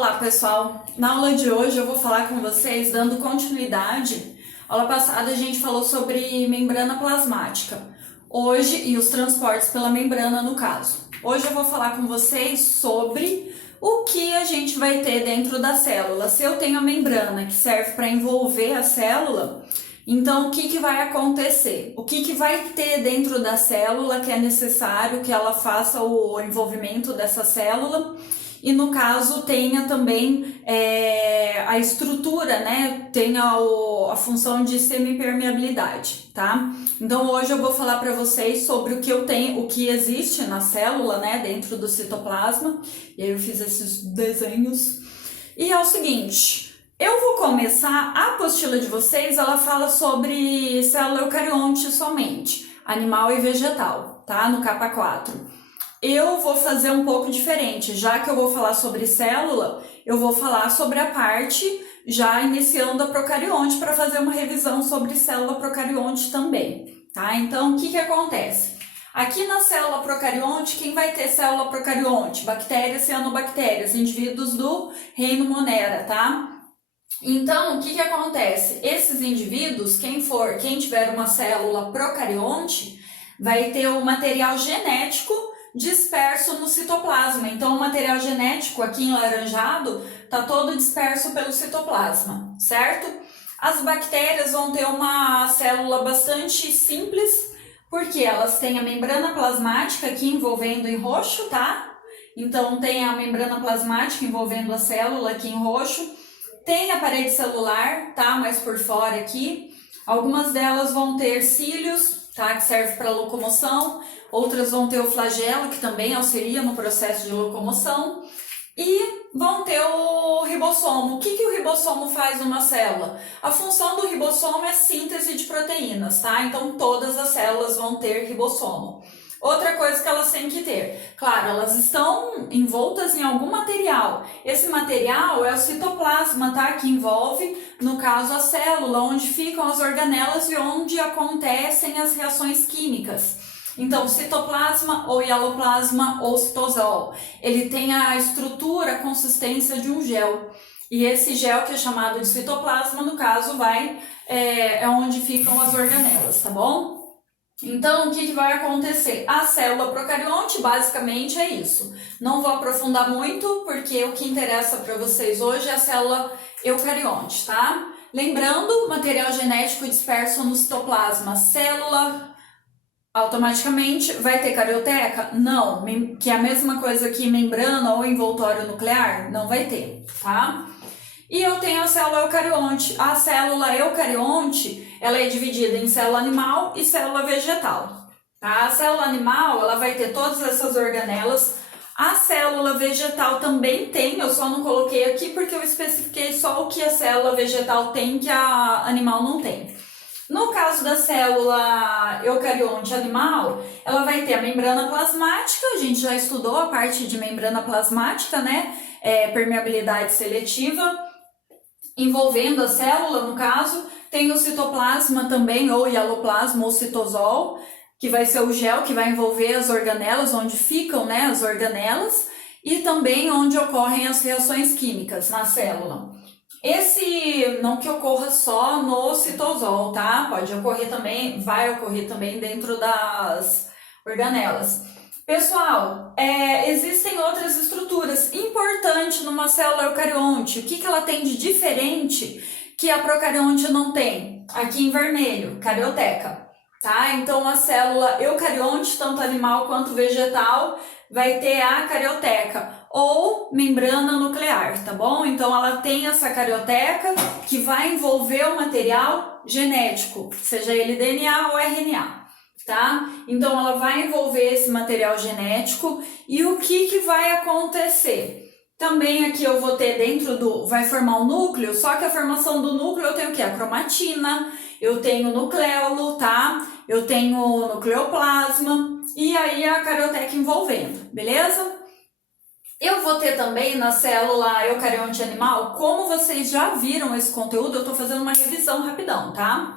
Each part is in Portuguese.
Olá pessoal, na aula de hoje eu vou falar com vocês dando continuidade. Aula passada a gente falou sobre membrana plasmática, hoje e os transportes pela membrana no caso. Hoje eu vou falar com vocês sobre o que a gente vai ter dentro da célula. Se eu tenho a membrana que serve para envolver a célula, então o que vai acontecer? O que vai ter dentro da célula que é necessário que ela faça o envolvimento dessa célula? E no caso tenha também a estrutura, né? Tenha a função de semipermeabilidade, tá? Então hoje eu vou falar para vocês sobre o que eu tenho, o que existe na célula, né? Dentro do citoplasma. E aí eu fiz esses desenhos. E é o seguinte, eu vou começar, a apostila de vocês, ela fala sobre célula eucarionte somente, animal e vegetal, tá? No capa 4. Eu vou fazer um pouco diferente, já que eu vou falar sobre célula, eu vou falar sobre a parte já iniciando a procarionte para fazer uma revisão sobre célula procarionte também, tá? Então, o que acontece? Aqui na célula procarionte, quem vai ter célula procarionte? Bactérias, cianobactérias, indivíduos do reino Monera, tá? Então, o que acontece? Esses indivíduos, quem tiver uma célula procarionte, vai ter o material genético disperso no citoplasma. Então, o material genético aqui em laranjado está todo disperso pelo citoplasma, certo? As bactérias vão ter uma célula bastante simples, porque elas têm a membrana plasmática aqui envolvendo em roxo, tá? Então, tem a membrana plasmática envolvendo a célula aqui em roxo. Tem a parede celular, tá? Mais por fora aqui. Algumas delas vão ter cílios, tá? Que serve para locomoção. Outras vão ter o flagelo, que também auxilia no processo de locomoção. E vão ter o ribossomo. O que o ribossomo faz numa célula? A função do ribossomo é síntese de proteínas, tá? Então, todas as células vão ter ribossomo. Outra coisa que elas têm que ter, claro, elas estão envoltas em algum material. Esse material é o citoplasma, tá? Que envolve, no caso, a célula, onde ficam as organelas e onde acontecem as reações químicas. Então, citoplasma ou hialoplasma ou citosol, ele tem a estrutura, a consistência de um gel. E esse gel, que é chamado de citoplasma, no caso, é onde ficam as organelas, tá bom? Então, o que vai acontecer? A célula procarionte, basicamente, é isso. Não vou aprofundar muito, porque o que interessa para vocês hoje é a célula eucarionte, tá? Lembrando, material genético disperso no citoplasma, célula automaticamente vai ter carioteca? Não, que é a mesma coisa que membrana ou envoltório nuclear? Não vai ter, tá? E eu tenho a célula eucarionte. A célula eucarionte, ela é dividida em célula animal e célula vegetal, tá? A célula animal, ela vai ter todas essas organelas. A célula vegetal também tem, eu só não coloquei aqui porque eu especifiquei só o que a célula vegetal tem que a animal não tem. No caso da célula eucarionte animal, ela vai ter a membrana plasmática, a gente já estudou a parte de membrana plasmática, né? Permeabilidade seletiva, envolvendo a célula, no caso. Tem o citoplasma também, ou hialoplasma ou citosol, que vai ser o gel que vai envolver as organelas, onde ficam, né, as organelas, e também onde ocorrem as reações químicas na célula. Esse não que ocorra só no citosol, tá? Pode ocorrer também, vai ocorrer também dentro das organelas. Pessoal, existem outras estruturas importantes numa célula eucarionte. O que ela tem de diferente que a procarionte não tem? Aqui em vermelho, carioteca, tá? Então a célula eucarionte, tanto animal quanto vegetal, vai ter a carioteca ou membrana nuclear, tá bom? Então ela tem essa carioteca que vai envolver o material genético, seja ele DNA ou RNA, tá? Então ela vai envolver esse material genético e o que vai acontecer? Também aqui eu vou ter vai formar um núcleo, só que a formação do núcleo eu tenho o quê? A cromatina, eu tenho nucleolo, tá? Eu tenho nucleoplasma e aí a carioteca envolvendo, beleza? Eu vou ter também na célula eucarionte animal, como vocês já viram esse conteúdo, eu tô fazendo uma revisão rapidão, tá?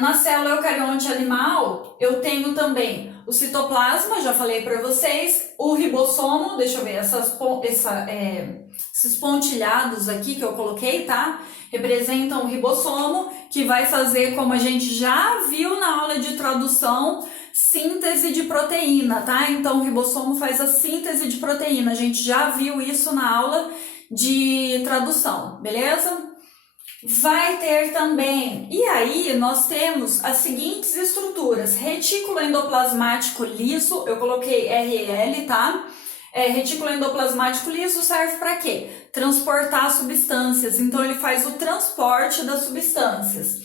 Na célula eucarionte animal, eu tenho também o citoplasma, já falei para vocês, o ribossomo, deixa eu ver, esses pontilhados aqui que eu coloquei, tá? Representam o ribossomo, que vai fazer, como a gente já viu na aula de tradução, síntese de proteína, tá? Então, o ribossomo faz a síntese de proteína, a gente já viu isso na aula de tradução, beleza? Vai ter também, e aí nós temos as seguintes estruturas: retículo endoplasmático liso, eu coloquei RL, tá? Retículo endoplasmático liso serve para quê? Transportar substâncias, então ele faz o transporte das substâncias.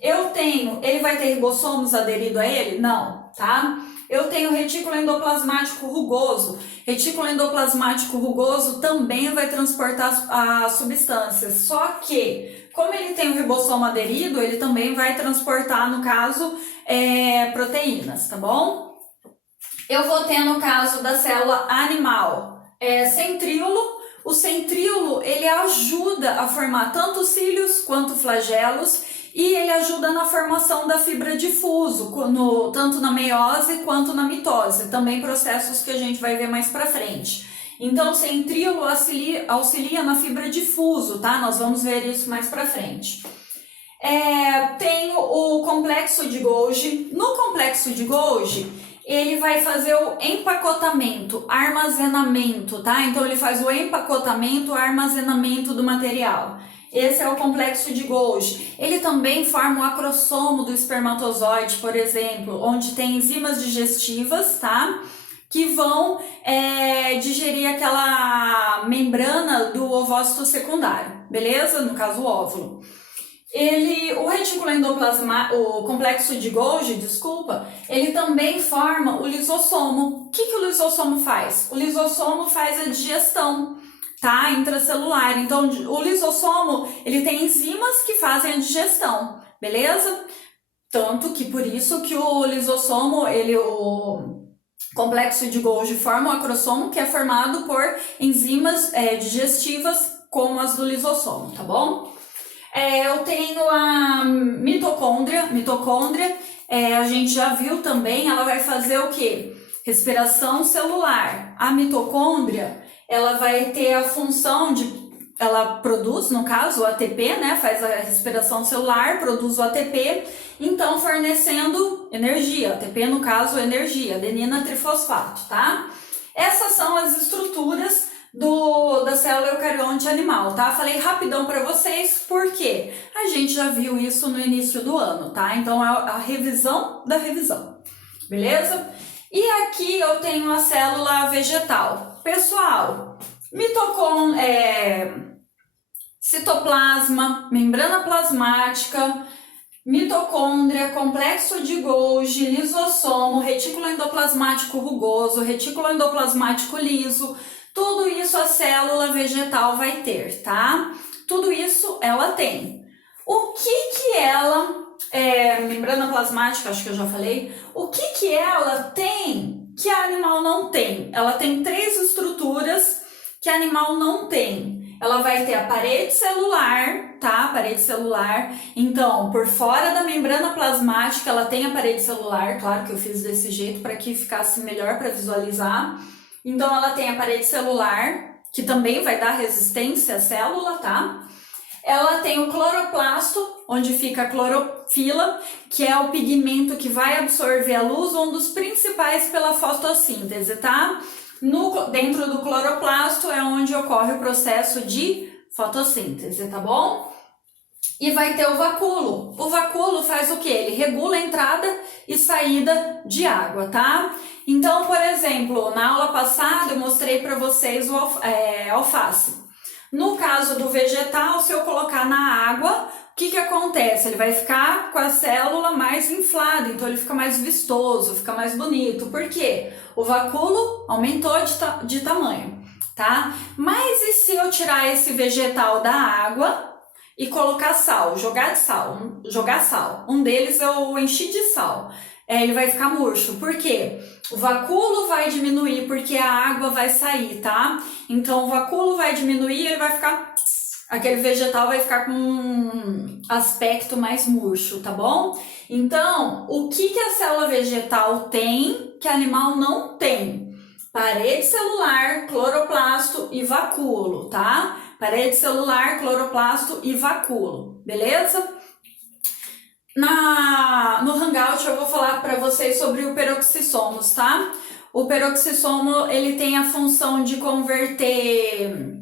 Ele vai ter ribossomos aderido a ele? Não, tá? Eu tenho retículo endoplasmático rugoso. Retículo endoplasmático rugoso também vai transportar as substâncias, só que, como ele tem o ribossomo aderido, ele também vai transportar, no caso, proteínas, tá bom? Eu vou ter, no caso da célula animal, centríolo. O centríolo, ele ajuda a formar tanto cílios quanto flagelos, e ele ajuda na formação da fibra de fuso, tanto na meiose quanto na mitose, também processos que a gente vai ver mais pra frente. Então, o centríolo auxilia na fibra de fuso, tá? Nós vamos ver isso mais pra frente. Tem o complexo de Golgi. No complexo de Golgi, ele vai fazer o empacotamento, armazenamento, tá? Então, ele faz o empacotamento, armazenamento do material. Esse é o complexo de Golgi. Ele também forma o acrossomo do espermatozoide, por exemplo, onde tem enzimas digestivas, tá? Que vão digerir aquela membrana do ovócito secundário, beleza? No caso, o óvulo. O retículo endoplasmático, o complexo de Golgi, desculpa, ele também forma o lisossomo. O que o lisossomo faz? O lisossomo faz a digestão, tá? Intracelular. Então, o lisossomo, ele tem enzimas que fazem a digestão, beleza? Tanto que por isso que o lisossomo, o complexo de Golgi forma o acrossomo, que é formado por enzimas digestivas como as do lisossomo, tá bom? Eu tenho a mitocôndria. A gente já viu também, ela vai fazer o quê? Respiração celular. A mitocôndria, ela vai ter a função ela produz, no caso, o ATP, né? Faz a respiração celular, produz o ATP, então fornecendo energia. ATP, no caso, energia, adenina trifosfato, tá? Essas são as estruturas da célula eucarionte animal, tá? Falei rapidão para vocês, porque a gente já viu isso no início do ano, tá? Então, é a revisão da revisão, beleza? E aqui eu tenho a célula vegetal. Pessoal, citoplasma, membrana plasmática, mitocôndria, complexo de Golgi, lisossomo, retículo endoplasmático rugoso, retículo endoplasmático liso, tudo isso a célula vegetal vai ter, tá? Tudo isso ela tem. O que ela, membrana plasmática, acho que eu já falei, o que ela tem que a animal não tem? Ela tem 3 estruturas que a animal não tem. Ela vai ter a parede celular, tá? Parede celular. Então, por fora da membrana plasmática, ela tem a parede celular. Claro que eu fiz desse jeito para que ficasse melhor para visualizar. Então, ela tem a parede celular, que também vai dar resistência à célula, tá? Ela tem o cloroplasto, onde fica a clorofila, que é o pigmento que vai absorver a luz, um dos principais pela fotossíntese, tá? Dentro do cloroplasto é onde ocorre o processo de fotossíntese, tá bom? E vai ter o vacúolo. O vacúolo faz o quê? Ele regula a entrada e saída de água, tá? Então, por exemplo, na aula passada eu mostrei para vocês o alface. No caso do vegetal, se eu colocar na água, o que acontece? Ele vai ficar com a célula mais inflada, então ele fica mais vistoso, fica mais bonito. Por quê? O vacúolo aumentou de tamanho, tá? Mas e se eu tirar esse vegetal da água e colocar sal, jogar sal? Um deles eu enchi de sal. Ele vai ficar murcho. Por quê? O vacúolo vai diminuir porque a água vai sair, tá? Então o vacúolo vai diminuir, ele vai ficar... aquele vegetal vai ficar com um aspecto mais murcho, tá bom? Então, o que a célula vegetal tem que animal não tem? Parede celular, cloroplasto e vacúolo, tá? Parede celular, cloroplasto e vacúolo, beleza? No Hangout eu vou falar para vocês sobre o peroxissomos, tá? O peroxissomo, ele tem a função de converter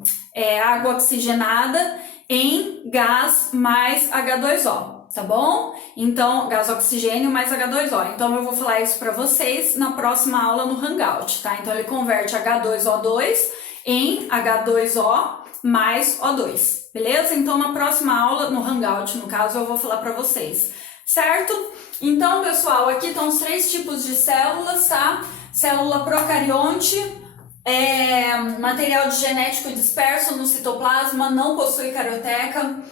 água oxigenada em gás mais H2O, tá bom? Então, gás oxigênio mais H2O. Então, eu vou falar isso para vocês na próxima aula no Hangout, tá? Então, ele converte H2O2 em H2O mais O2, beleza? Então, na próxima aula, no Hangout, no caso, eu vou falar para vocês, certo? Então, pessoal, aqui estão os 3 tipos de células, tá? Célula procarionte, material genético disperso no citoplasma, não possui carioteca.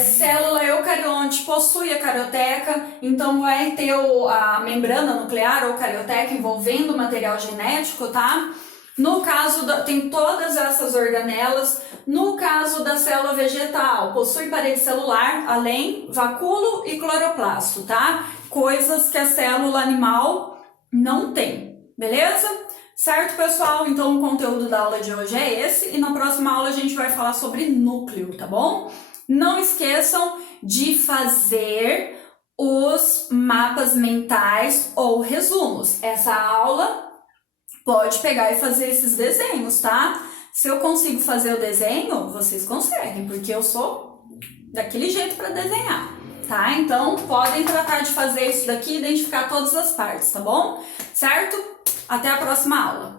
Célula eucarionte possui a carioteca, então vai ter a membrana nuclear ou carioteca envolvendo o material genético, tá? No caso, tem todas essas organelas. No caso da célula vegetal, possui parede celular, além vacúolo e cloroplasto, tá? Coisas que a célula animal não tem, beleza? Certo, pessoal? Então, o conteúdo da aula de hoje é esse, e na próxima aula a gente vai falar sobre núcleo, tá bom? Não esqueçam de fazer os mapas mentais ou resumos. Essa aula pode pegar e fazer esses desenhos, tá? Se eu consigo fazer o desenho, vocês conseguem, porque eu sou daquele jeito para desenhar, tá? Então, podem tratar de fazer isso daqui e identificar todas as partes, tá bom? Certo? Até a próxima aula!